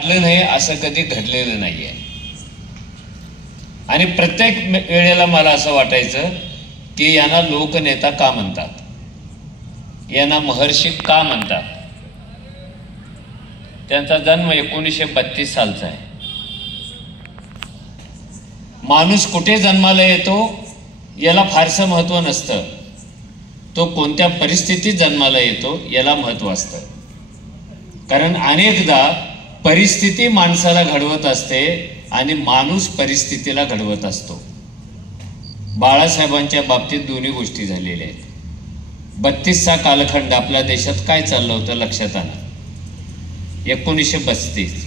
नाही असं कधी घडलेलं नाहीये। आणि प्रत्येक वेळेला मला असं वाटायचं की यांना लोकनेता का म्हणतात, यांना महर्षी का म्हणतात। त्यांचा जन्म 1932 सालचा आहे। माणूस कुठे जन्माला येतो याला फारसं महत्त्व नसतं, तो कोणत्या परिस्थितीत जन्माला येतो याला महत्त्व असतं। कारण अनेकदा परिस्थिती माणसाला घडवत असते आणि माणूस परिस्थितीला घडवत असतो। बाळासाहेबांच्या बाबतीत दोन्ही गोष्टी झालेल्या आहेत। 32चा कालखंड आपल्या देशात काय चाललं होतं लक्षात आलं। 1932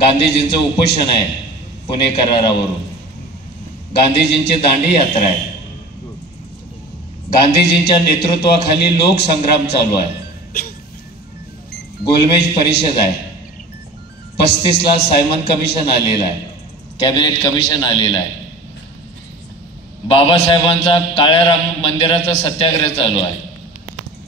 गांधीजींचं उपोषण आहे पुणे करारावरून, गांधीजींची दांडी यात्रा आहे, गांधीजींच्या नेतृत्वाखाली लोकसंग्राम चालू आहे, गोलमेज परिषद आहे, 35ला सायमन कमिशन आलेला आहे, कॅबिनेट कमिशन आलेला आहे, बाबासाहेबांचा काळ्या मंदिराचा सत्याग्रह चालू आहे,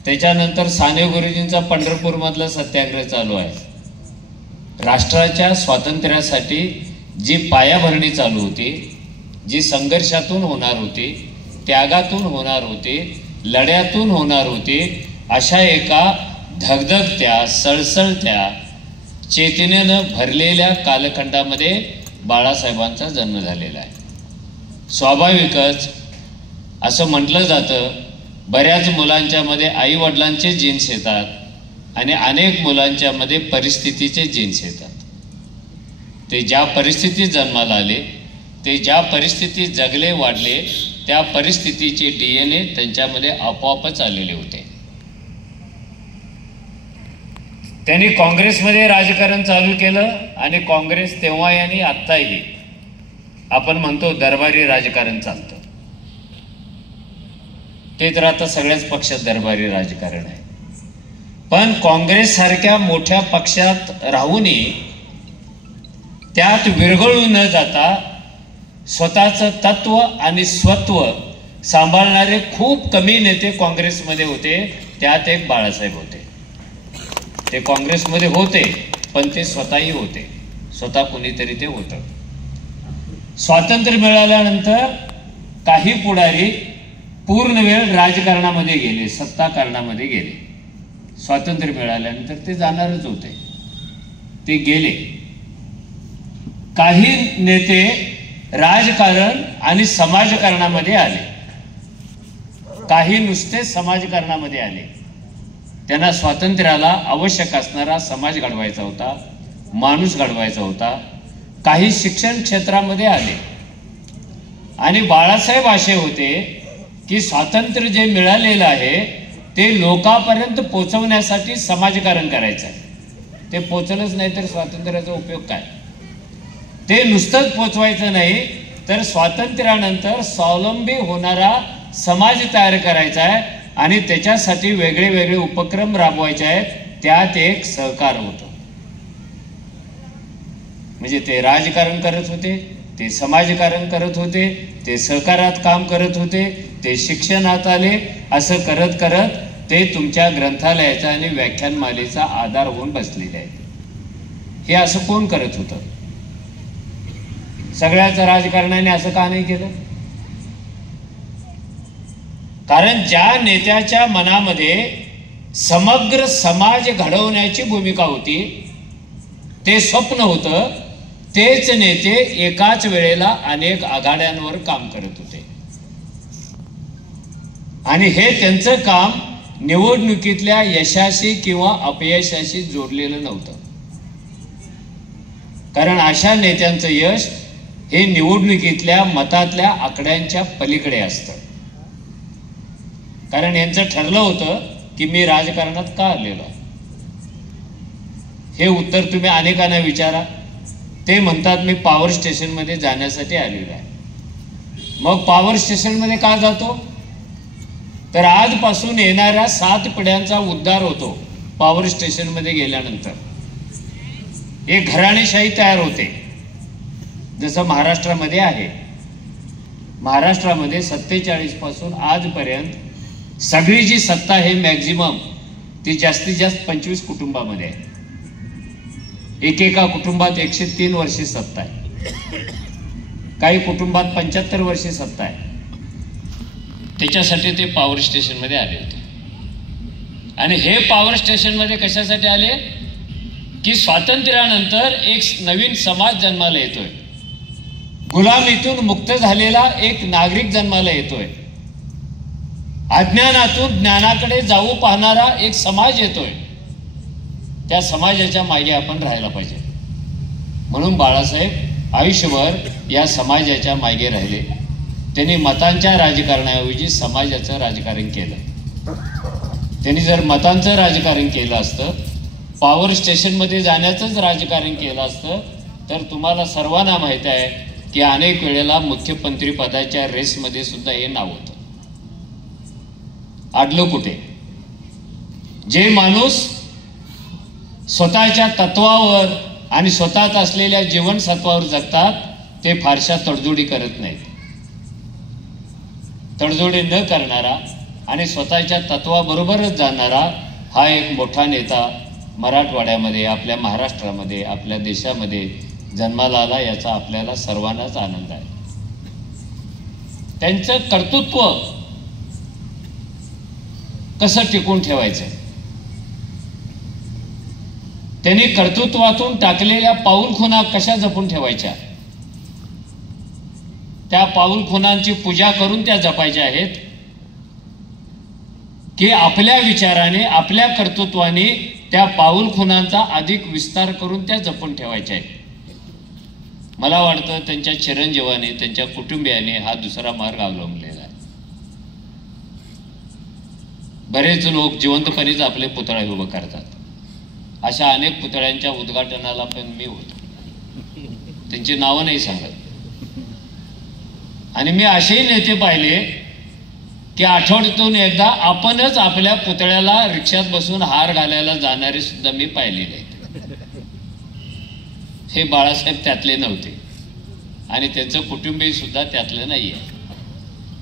त्याच्यानंतर साने गुरुजींचा पंढरपूर मधला सत्याग्रह चालू आहे। राष्ट्राच्या स्वातंत्र्यासाठी जी पायाभरणी चालू होती, जी संघर्षातून होणार होती, त्यागातून होणार होती, लढ्यातून होणार होती, अशा एका धगधगत्या सळसळत्या चेतनेनं भरलेल्या कालखंडामध्ये बाळासाहेबांचा जन्म झालेला आहे। स्वाभाविकच असं म्हटलं जातं बऱ्याच मुलांच्या मध्ये आई वडिलांचे जीन्स येतात आणि अनेक मुलांच्या मध्ये परिस्थितीचे जीन्स येतात। ते ज्या परिस्थितीत जन्माला आले, ते ज्या परिस्थितीत जगले वाढले, त्या परिस्थितीचे DNA त्यांच्यामध्ये आपोआपच आलेले होते। त्यांनी काँग्रेसमध्ये राजकारण चालू केलं आणि काँग्रेस तेव्हा आणि आत्ताही आपण म्हणतो दरबारी राजकारण चालतं, ते तर आता सगळ्याच पक्षात दरबारी राजकारण आहे। पण काँग्रेस सारख्या मोठ्या पक्षात राहूनही त्यात विरघळून न जाता स्वतःचं तत्व आणि स्वत्व सांभाळणारे खूप कमी नेते काँग्रेसमध्ये होते, त्यात एक बाळासाहेब होते। ते काँग्रेसमध्ये होते पण ते स्वतःही होते, स्वतः कुणीतरी ते होतं। स्वातंत्र्य मिळाल्यानंतर काही पुढारी पूर्ण वेळ राजकारणामध्ये गेले, सत्ताकारणामध्ये गेले। स्वातंत्र्य मिळाल्यानंतर ते जाणारच होते, ते गेले। काही नेते राजकारण आणि समाजकारणामध्ये आले, काही नुसते समाजकारणामध्ये आले। त्यांना स्वातंत्र्याला आवश्यक असणारा समाज घडवायचा होता, माणूस घडवायचा होता। काही शिक्षण क्षेत्रामध्ये आले आणि बाळासाहेब असे होते की स्वातंत्र्य जे मिळालेलं आहे ते लोकांपर्यंत पोहोचवण्यासाठी समाजकारण करायचं आहे। ते पोहोचलंच नाही तर स्वातंत्र्याचा उपयोग काय। ते नुसतंच पोचवायचं नाही तर स्वातंत्र्यानंतर स्वावलंबी होणारा समाज तयार करायचा आहे आणि त्याच्यासाठी वेगळे वेगळे उपक्रम राबवायचे आहेत। त्यात एक सहकार होतं, म्हणजे ते राजकारण करत होते, ते समाजकारण करत होते, ते सहकारात काम करत होते, ते शिक्षणात आले। असं करत करत ते तुमच्या ग्रंथालयाचा आणि व्याख्यानमालेचा आधार होऊन बसलेले आहेत। हे असं कोण करत होतं? सगळ्याच राजकारणाने असं का नाही केलं? कारण ज्या नेत्याच्या मनामध्ये समग्र समाज घडवण्याची भूमिका होती, ते स्वप्न होतं, तेच नेते एकाच वेळेला अनेक आघाड्यांवर काम करत होते। आणि हे त्यांचं काम निवडणुकीतल्या यशाशी किंवा अपयशाशी जोडलेलं नव्हतं। कारण अशा नेत्यांचं यश हे निवडणुकीतल्या मतातल्या आकड्यांच्या पलीकडे असतं। कारण यांचं ठरलं होतं की मी राजकारणात का आलेलो आहे। हे उत्तर तुम्ही अनेकांना विचारा, ते म्हणतात मी पॉवर स्टेशनमध्ये जाण्यासाठी आलेलो आहे। मग पॉवर स्टेशनमध्ये का जातो? तर आजपासून येणाऱ्या 7 पिढ्यांचा उद्धार होतो पॉवर स्टेशनमध्ये गेल्यानंतर। एक घराणेशाही तयार होते, जसं महाराष्ट्रामध्ये आहे। महाराष्ट्रामध्ये 47 पासून आजपर्यंत सगळी जी सत्ता आहे मॅक्झिमम ती जास्तीत जास्त 25 कुटुंबामध्ये आहे। एकेका कुटुंबात 103 वर्षे सत्ता आहे, काही कुटुंबात 75 वर्षे सत्ता आहे. त्याच्यासाठी ते पॉवर स्टेशनमध्ये आले होते. आणि हे पॉवर स्टेशनमध्ये कशासाठी आले की स्वातंत्र्यानंतर एक नवीन समाज जन्माला येतोय, गुलामीतून मुक्त झालेला एक नागरिक जन्माला येतोय, अज्ञानातून ज्ञानाकडे जाऊ पाहणारा एक समाज येतोय. त्या समाजाच्या मागे आपण राहायला पाहिजे. म्हणून बाळासाहेब आयुष्यभर या समाजाच्या मागे राहिले. त्यांनी मतांच्या राजकारणाऐवजी समाजाचं राजकारण केलं. त्यांनी जर मतांचं राजकारण केलं असतं, पॉवर स्टेशनमध्ये जाण्याचंच राजकारण केलं असतं, तर तुम्हाला सर्वांना माहिती आहे की अनेक वेळेला मुख्यमंत्री पदाच्या रेसमध्ये सुद्धा हे नाव होतं. अडलं कुठे? जे माणूस स्वतःच्या तत्वावर आणि स्वतःत असलेल्या जीवनसत्वावर जगतात ते फारशा तडजोडी करत नाहीत. तडजोडी न करणारा आणि स्वतःच्या तत्वाबरोबरच जाणारा हा एक मोठा नेता मराठवाड्यामध्ये, आपल्या महाराष्ट्रामध्ये, आपल्या देशामध्ये जन्माला आला, याचा आपल्याला सर्वांनाच आनंद आहे. त्यांचं कर्तृत्व कसं टिकून ठेवायचं, त्यांनी कर्तृत्वातून टाकलेल्या पाऊलखुणा कशा जपून ठेवायच्या, त्या पाऊलखुणांची पूजा करून त्या जपायच्या आहेत की आपल्या विचाराने, आपल्या कर्तृत्वाने त्या पाऊलखुणांचा अधिक विस्तार करून त्या जपून ठेवायच्या आहेत. मला वाटतं त्यांच्या चिरंजीवाने, त्यांच्या कुटुंबियाने हा दुसरा मार्ग अवलंबलेला आहे. बरेच लोक जिवंतपणेच आपले पुतळे उभं करतात. अशा अनेक पुतळ्यांच्या उद्घाटनाला पण मी होतो, त्यांची नावं नाही सांगत. आणि मी असेही नेते पाहिले की आठवड्यातून एकदा आपणच आपल्या पुतळ्याला रिक्षात बसून हार घालायला जाणारे सुद्धा मी पाहिलेले आहेत. हे बाळासाहेब त्यातले नव्हते आणि त्यांचं कुटुंबीय सुद्धा त्यातलं नाहीये.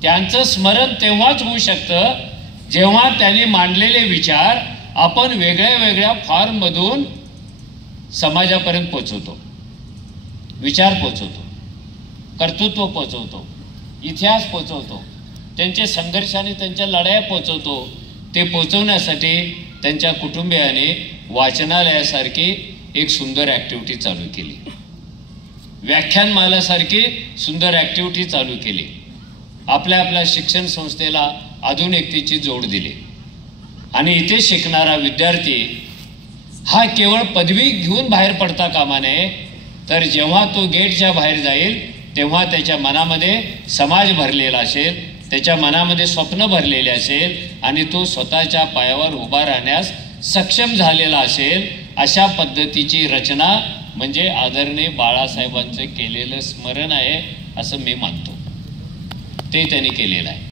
त्यांचं स्मरण तेव्हाच होऊ शकतं जेव्हा त्यांनी मांडलेले विचार आपण वेगळ्या वेगळ्या फॉर्ममधून समाजापर्यंत पोचवतो, विचार पोचवतो, कर्तृत्व पोचवतो, इतिहास पोचवतो, त्यांचे संघर्ष आणि त्यांच्या लढाया पोचवतो. ते पोचवण्यासाठी त्यांच्या कुटुंबियाने वाचनालयासारखी एक सुंदर ॲक्टिव्हिटी चालू केली, व्याख्यानमालासारखी सुंदर ॲक्टिव्हिटी चालू केली. आपल्या आपल्या शिक्षण संस्थेला आधुनिकतेची जोड दिली. आणि इथे शिकणारा विद्यार्थी हा केवळ पदवी घेऊन बाहेर पडता कामा नये, तर जेव्हा तो गेटच्या बाहेर जाईल तेव्हा त्याच्या मनामध्ये समाज भरलेला असेल, त्याच्या मनामध्ये स्वप्न भरलेले असेल आणि तो स्वतःच्या पायावर उभा राहण्यास सक्षम झालेला असेल. अशा पद्धतीची रचना म्हणजे आदरणीय बाळासाहेबांचं केलेलं स्मरण आहे असं मी मानतो. ते त्यांनी केलेलं आहे.